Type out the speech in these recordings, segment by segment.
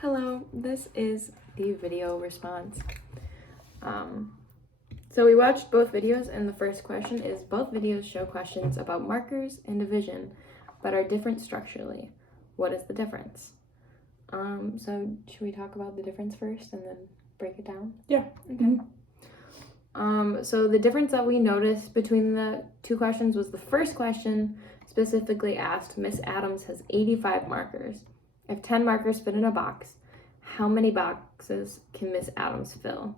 Hello, this is the video response. So we watched both videos, and the first question is, both videos show questions about markers and division, but are different structurally. What is the difference? So should we talk about the difference first and then break it down? Yeah. Okay. So the difference that we noticed between the two questions was the first question specifically asked, Miss Adams has 85 markers. If 10 markers fit in a box, how many boxes can Miss Adams fill?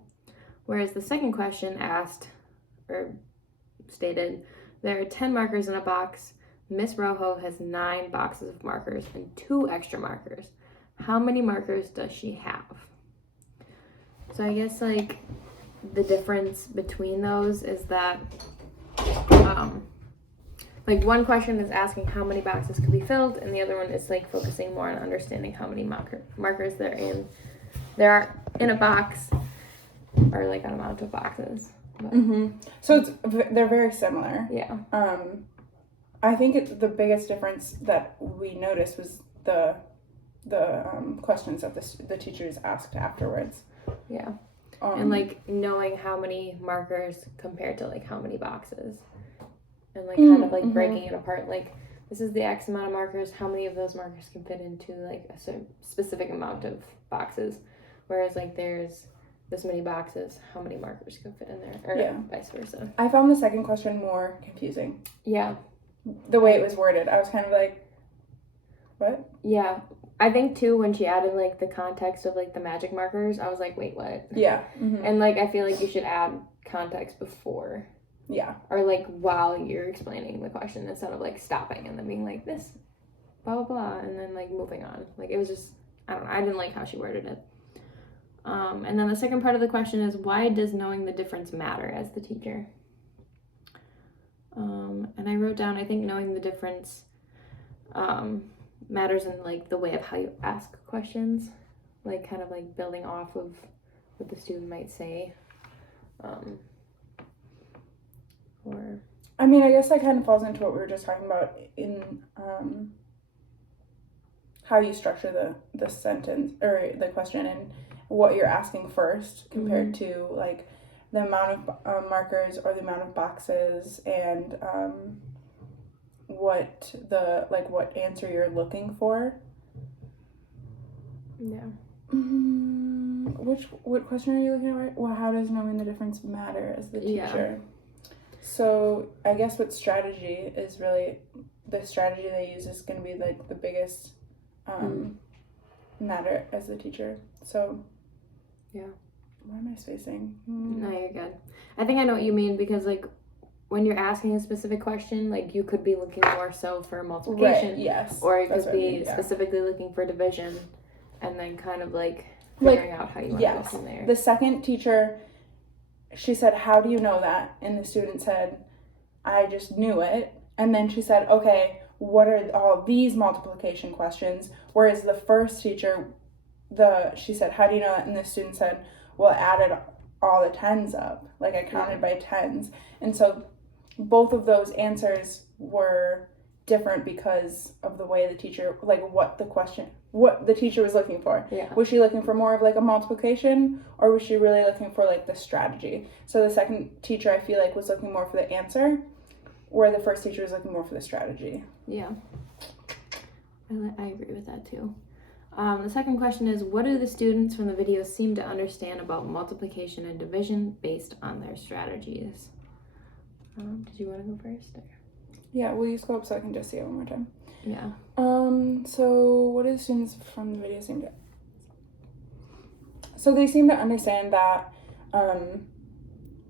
Whereas the second question asked, or stated, there are 10 markers in a box. Miss Rojo has 9 boxes of markers and 2 extra markers. How many markers does she have? So I guess, the difference between those is that, one question is asking how many boxes could be filled, and the other one is, focusing more on understanding how many markers there are in a box, or, an amount of boxes. So they're very similar. Yeah. I think the biggest difference that we noticed was the questions that the teachers asked afterwards. Yeah. And knowing how many markers compared to how many boxes, and breaking it apart. This is the X amount of markers. How many of those markers can fit into a specific amount of boxes? Whereas there's this many boxes. How many markers can fit in there, or vice versa? I found the second question more confusing. Yeah. The way it was worded, I was kind of like, what? Yeah. I think too, when she added the context of the magic markers, I was like, wait, what? Yeah. And I feel like you should add context before. Yeah. Or while you're explaining the question, instead of stopping and then being like this, blah blah blah, and then moving on. It was just, I don't know, I didn't like how she worded it. And then the second part of the question is, why does knowing the difference matter as the teacher? And I wrote down, I think knowing the difference matters in the way of how you ask questions, building off of what the student might say, or I mean, I guess that kind of falls into what we were just talking about in how you structure the sentence or the question and what you're asking first compared to the amount of markers or the amount of boxes and what what answer you're looking for. Yeah. What question are you looking at? Well, how does knowing the difference matter as the teacher? Yeah. So I guess what strategy is really, the strategy they use is going to be the biggest matter as the teacher. So yeah. Why am I spacing? No, you're good. I think I know what you mean, because when you're asking a specific question, you could be looking more so for multiplication. Right, yes. Or it could be specifically looking for division, and then kind of figuring out how you want to go from there. The second teacher, she said, how do you know that? And the student said, I just knew it. And then she said, okay, what are all these multiplication questions? Whereas the first teacher, she said, how do you know that? And the student said, well, I added all the tens up. I counted by tens. And so both of those answers were different because of the way the teacher, what the teacher was looking for. Yeah. Was she looking for more of a multiplication, or was she really looking for the strategy? So the second teacher, I feel was looking more for the answer, where the first teacher was looking more for the strategy. Yeah. I agree with that too. The second question is, what do the students from the video seem to understand about multiplication and division based on their strategies? Did you want to go first? Or? Yeah, will you scroll up so I can just see it one more time? Yeah. So what do the students from the video seem to... So they seem to understand that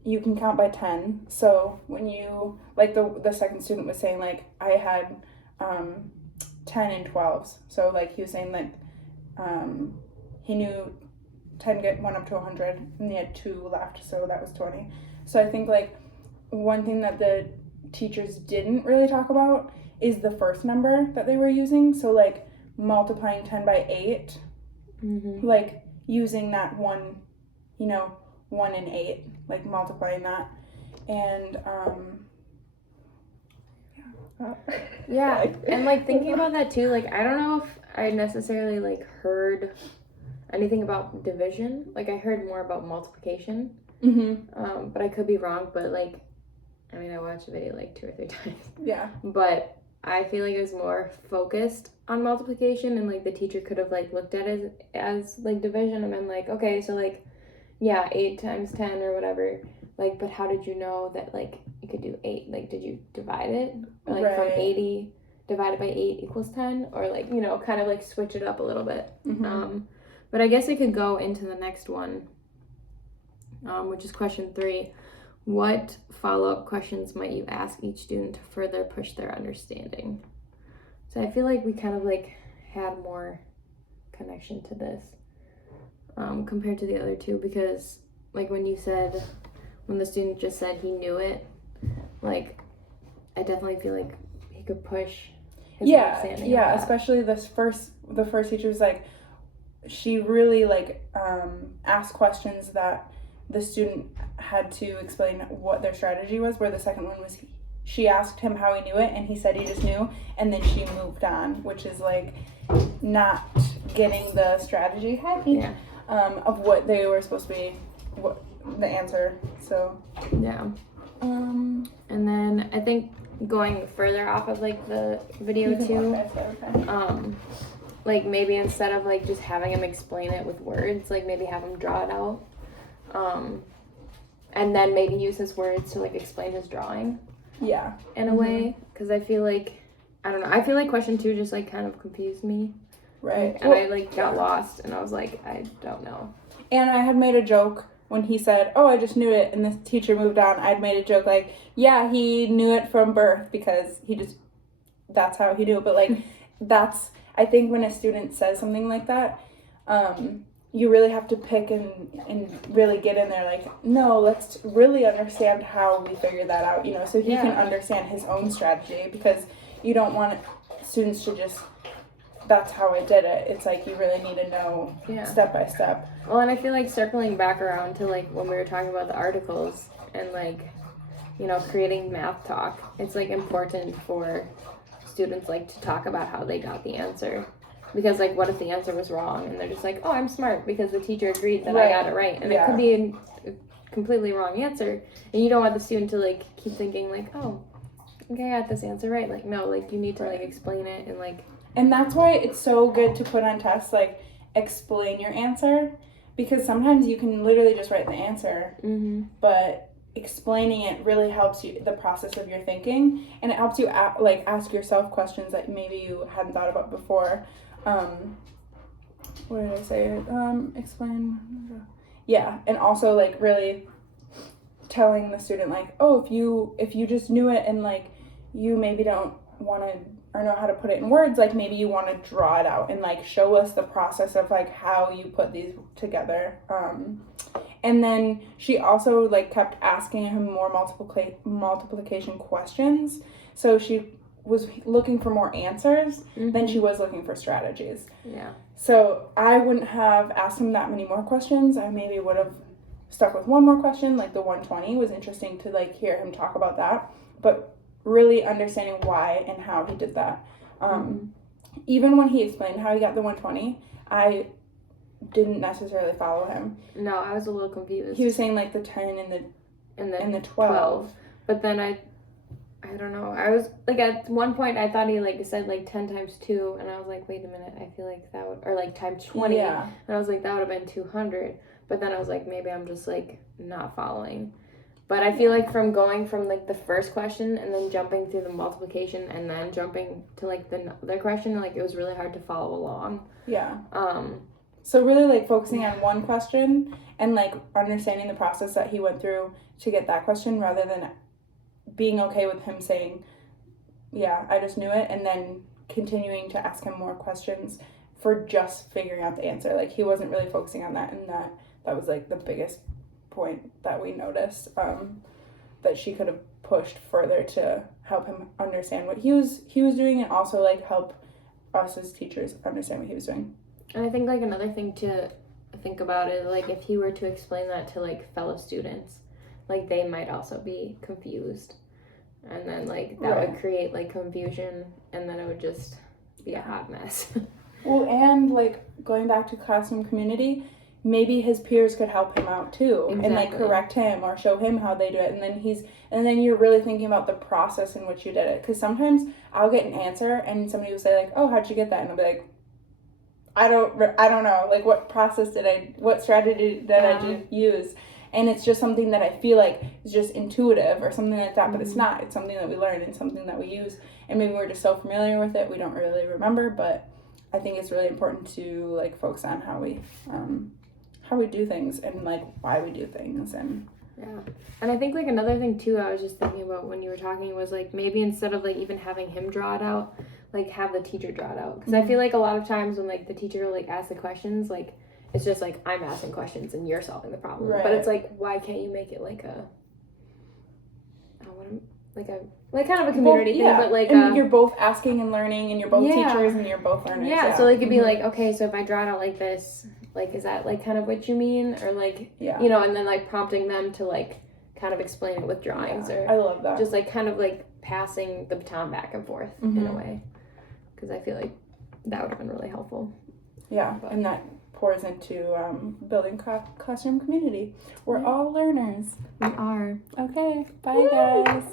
you can count by 10. So when you, the second student was saying, I had 10 and 12s. So he was saying he knew 10 went up to 100 and he had 2 left, so that was 20. So I think one thing that the teachers didn't really talk about is the first number that they were using. So multiplying 10 by 8, using that 1 and 8, multiplying that. And yeah, and thinking about that too, I don't know if I necessarily heard anything about division. Like I heard more about multiplication, but I could be wrong. But like, I mean, I watched the video like 2 or 3 times. Yeah. But I feel like it was more focused on multiplication, and like the teacher could have like looked at it as like division and been like, okay, so like, yeah, 8 times 10 or whatever. Like, but how did you know that like you could do 8? Like, did you divide it? Or like from 80 divided by 8 equals 10? Or like, you know, kind of like switch it up a little bit. But I guess it could go into the next one, which is question 3. What follow-up questions might you ask each student to further push their understanding? So I feel like we kind of like had more connection to this compared to the other 2, because like when the student just said he knew it, like I definitely feel like he could push his understanding. Yeah, especially the first teacher was like, she really like asked questions that the student had to explain what their strategy was, where the second one was she asked him how he knew it and he said he just knew, and then she moved on, which is like not getting the strategy of what they were supposed to be, what the answer. So yeah. And then I think going further off of like the video too, like maybe instead of like just having him explain it with words, like maybe have him draw it out, and then maybe use his words to like explain his drawing in a way, because I feel like, I don't know, I feel like question 2 just like kind of confused me, and I like got lost, and I was like, I don't know. And I had made a joke when he said, oh, I just knew it, and the teacher moved on. I'd made a joke like, yeah, he knew it from birth because that's how he knew it. But like, I think when a student says something like that, you really have to pick and really get in there, like, no, let's really understand how we figured that out, you know, so he can understand his own strategy, because you don't want students to just, that's how I did it. It's like you really need to know step by step. Well, and I feel like circling back around to like when we were talking about the articles and like, you know, creating math talk, it's like important for students like to talk about how they got the answer. Because like, what if the answer was wrong and they're just like, oh, I'm smart because the teacher agreed that I got it right, and it could be a completely wrong answer, and you don't want the student to like keep thinking like, oh, okay, I got this answer right. Like, no, like you need to like explain it and like. And that's why it's so good to put on tests like explain your answer, because sometimes you can literally just write the answer, but explaining it really helps you the process of your thinking, and it helps you like ask yourself questions that maybe you hadn't thought about before. What did I say? Explain. Yeah, and also like really telling the student like, oh, if you just knew it and like you maybe don't want to or know how to put it in words, like maybe you want to draw it out and like show us the process of like how you put these together. And then she also like kept asking him more multiplication questions, so she was looking for more answers than she was looking for strategies. Yeah. So I wouldn't have asked him that many more questions. I maybe would have stuck with one more question, like the 120 was interesting to like hear him talk about that, but really understanding why and how he did that. Even when he explained how he got the 120, I didn't necessarily follow him. No, I was a little confused. He was saying like the 10 and the 12. But then I don't know. I was like, at one point I thought he like said like 10 times 2, and I was like, wait a minute, I feel like that would, or like times 20. Yeah. And I was like, that would have been 200. But then I was like, maybe I'm just like not following. But I feel like from going from like the first question and then jumping through the multiplication and then jumping to like the other question, like it was really hard to follow along. Yeah. So really like focusing on one question and like understanding the process that he went through to get that question, rather than being okay with him saying, yeah, I just knew it, and then continuing to ask him more questions for just figuring out the answer. Like he wasn't really focusing on that, and that was like the biggest point that we noticed, that she could have pushed further to help him understand what he was doing, and also like help us as teachers understand what he was doing. And I think like another thing to think about is like if he were to explain that to like fellow students, like they might also be confused, and then like that would create like confusion, and then it would just be a hot mess. Well, and like going back to classroom community, maybe his peers could help him out too, and like Exactly. correct him or show him how they do it, and then you're really thinking about the process in which you did it. Because sometimes I'll get an answer and somebody will say like, "Oh, how'd you get that?" And I'll be like, I don't know, like what strategy did I use? And it's just something that I feel like is just intuitive or something like that, but it's not. It's something that we learn and something that we use, and maybe we're just so familiar with it we don't really remember. But I think it's really important to like focus on how we do things and like why we do things. And yeah, and I think like another thing too I was just thinking about when you were talking was like maybe instead of like even having him draw it out, like have the teacher draw it out, because I feel like a lot of times when like the teacher like asks the questions, like it's just like I'm asking questions and you're solving the problem, Right. but it's like why can't you make it like like kind of a community thing, but like and you're both asking and learning, and you're both Yeah. teachers and you're both learners. yeah, so like it'd be like, okay, so if I draw it out like this, like is that like kind of what you mean, or like Yeah. you know, and then like prompting them to like kind of explain it with drawings, or I love that. just like kind of like passing the baton back and forth in a way, because I feel like that would have been really helpful. Yeah, and that pours into building classroom community. We're all learners. We are. Okay, bye guys.